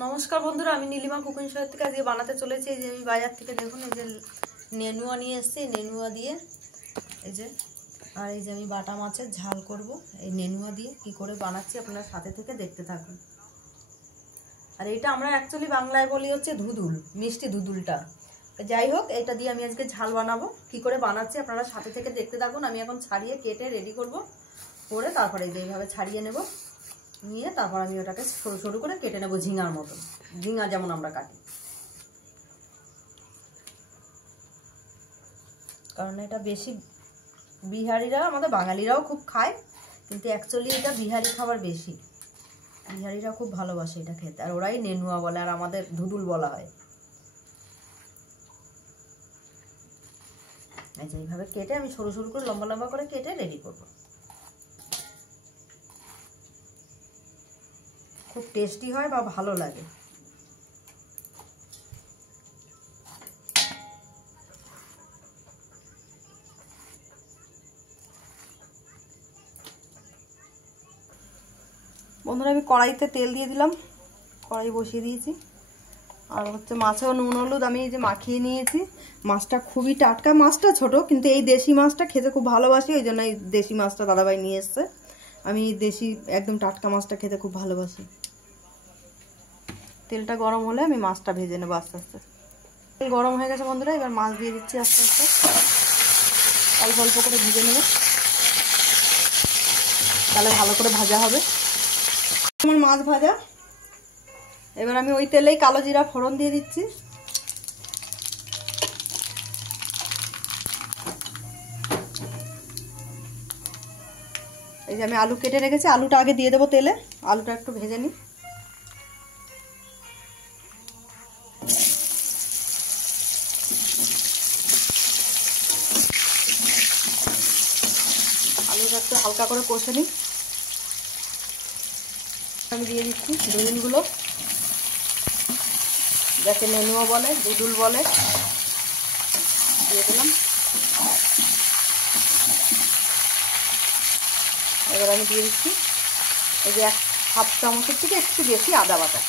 नमस्कार बंधुरा Nilima cooking show থেকে আজকে বানাতে চলেছি। এই যে আমি বাজার থেকে দেখুন এই যে নেনুয়া নিয়ে এসেছি, নেনুয়া দিয়ে এই যে আর এই যে আমি বাটা মাছের ঝাল করব এই নেনুয়া দিয়ে কি করে বানাচ্ছি আপনারা সাথে থেকে দেখতে থাকুন। আর এটা আমরা অ্যাকচুয়ালি বাংলায় বলি হচ্ছে ধুদুল, মিষ্টি ধুদুলটা। যাই হোক, এটা দিয়ে আমি আজকে ঝাল বানাবো। কি করে বানাচ্ছি আপনারা সাথে থেকে দেখতে থাকুন। আমি এখন ছাড়িয়ে কেটে রেডি করব, করে তারপরে এইভাবে ছাড়িয়ে নেব, নিয়ে তারপর আমি ওটাকে সরু সরু করে কেটে নেব, ঝিঙার মতো, ঝিঙা যেমন আমরা কাটি। কারণ এটা বেশি বিহারিরা, আমাদের বাঙালিরাও খুব খায়, কিন্তু অ্যাকচুয়ালি এটা বিহারি খাবার বেশি, বিহারিরা খুব ভালোবাসে এটা খেতে। আর ওরাই নেনুয়া বলে, আর আমাদের ধুদুল বলা হয়। এইভাবে কেটে আমি সরু সরু করে লম্বা লম্বা করে কেটে রেডি করব। খুব টেস্টি হয় বা ভালো লাগে। বন্ধুরা আমি কড়াইতে তেল দিয়ে দিলাম, কড়াই বসিয়ে দিয়েছি। আর হচ্ছে মাছেও নুন হলুদ আমি এই যে মাখিয়ে নিয়েছি। মাছটা খুবই টাটকা, মাছটা ছোট, কিন্তু এই দেশি মাছটা খেতে খুব ভালোবাসি, ওই জন্য এই দেশি মাছটা দাদাভাই নিয়ে এসছে। আমি দেশি একদম টাটকা মাছটা খেতে খুব ভালোবাসি। তেলটা গরম হলে আমি মাছটা ভেজে নেবো আস্তে আস্তে। তেল গরম হয়ে গেছে বন্ধুরা, এবার মাছ দিয়ে দিচ্ছি আস্তে আস্তে, অল্প অল্প করে ভেজে নেব, তাহলে ভালো করে ভাজা হবে। আমার মাছ ভাজা, এবার আমি ওই তেলেই কালো জিরা ফোড়ন দিয়ে দিচ্ছি। এই যে আমি আলু কেটে রেখেছি, আলুটা আগে দিয়ে দেবো তেলে, আলুটা একটু ভেজে নিই। আলুটা একটু হালকা করে কষে নিই। আমি দিয়ে দিচ্ছি ধুদুলগুলো, যাকে নেনুয়া বলে, ধুদুল বলে, দিয়ে দিলাম। এবার আমি দিয়ে দিচ্ছি এই যে হাফ চামচের থেকে একটু বেশি আদা বাটা।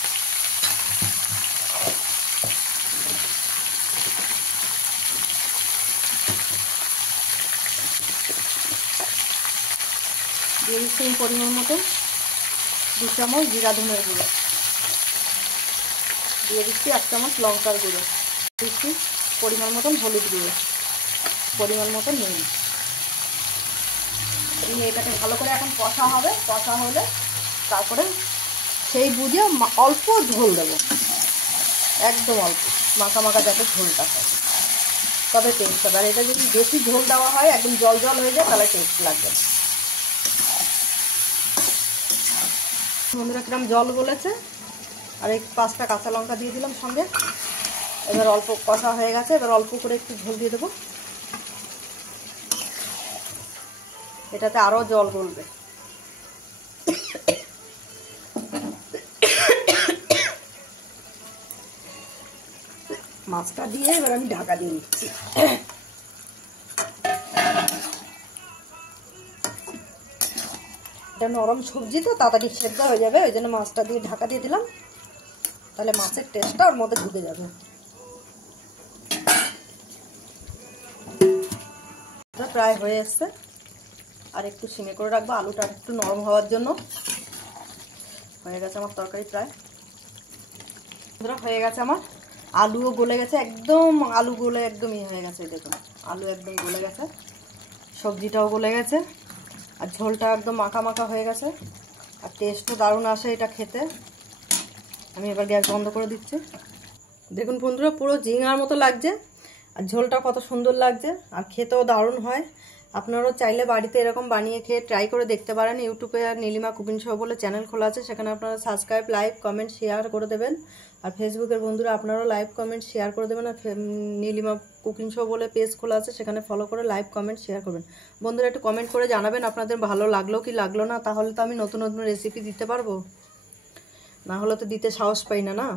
দিয়ে দিচ্ছি পরিমাণ মতো 2 চামচ জিরা ধনের গুঁড়ো, দিয়ে দিচ্ছি 1 চামচ লঙ্কার গুঁড়ো, দিচ্ছি পরিমাণ মতন হলুদ গুঁড়ো, পরিমাণ মতন নুন দিয়ে এটাকে ভালো করে এখন কষা হবে। কষা হলে তারপরে সেই বুঝে অল্প ঝোল দেবো, একদম অল্প, মাখা মাখা যাতে ঝোলটা হয়, তবে টেস্ট হবে। আর এটা যদি বেশি ঝোল দেওয়া হয়, একদম জল জল হয়ে যায়, তাহলে টেস্ট লাগবে। বন্ধুরা কিরম জল বলেছে, আর এই 5টা কাঁচা লঙ্কা দিয়ে দিলাম সঙ্গে। এবার অল্প কষা হয়ে গেছে, এবার অল্প করে একটু ঝোল দিয়ে দেবো, এটাতে আরও জল গলবে। মাছটা দিয়ে এবার আমি ঢাকা দিয়ে দিচ্ছি। এটা নরম সবজি তো তাড়াতাড়ি সেদ্ধ হয়ে যাবে, ওই জন্য মাছটা দিয়ে ঢাকা দিয়ে দিলাম, তাহলে মাছের টেস্টটা ওর মধ্যে ঢুকে যাবে। প্রায় হয়ে এসছে, আর একটু সিমে করে রাখবো, আলুটা একটু নরম হওয়ার জন্য। হয়ে গেছে আমার তরকারি প্রায়, হয়ে গেছে আমার, আলুও গলে গেছে একদম, আলু গলে একদম ইয়ে হয়ে গেছে। দেখুন আলু একদম গলে গেছে, সবজিটাও গলে গেছে, আর ঝোলটা একদম মাখা মাখা হয়ে গেছে, আর টেস্টও দারুণ আসে এটা খেতে। আমি এবার গ্যাস বন্ধ করে দিচ্ছি। দেখুন বন্ধুরা পুরো ঝিঙার মতো লাগছে, আর ঝোলটা কত সুন্দর লাগছে, আর খেতেও দারুণ হয়। আপনারাও চাইলে বাড়িতে এরকম বানিয়ে খেয়ে ট্রাই করে দেখতে পারেন। ইউটিউবে আর নীলিমা কুকিং শো বলে চ্যানেল খোলা আছে, সেখানে আপনারা সাবস্ক্রাইব, লাইক, কমেন্ট, শেয়ার করে দেবেন। আর ফেসবুকের বন্ধুরা আপনারাও লাইক, কমেন্ট, শেয়ার করে দেবেন। আর নীলিমা কুকিং শো বলে পেজ খোলা আছে, সেখানে ফলো করে লাইক, কমেন্ট, শেয়ার করবেন। বন্ধুরা একটু কমেন্ট করে জানাবেন আপনাদের ভালো লাগলো কি লাগলো না, তাহলে তো আমি নতুন নতুন রেসিপি দিতে পারবো, না হলে তো দিতে সাহস পাই না।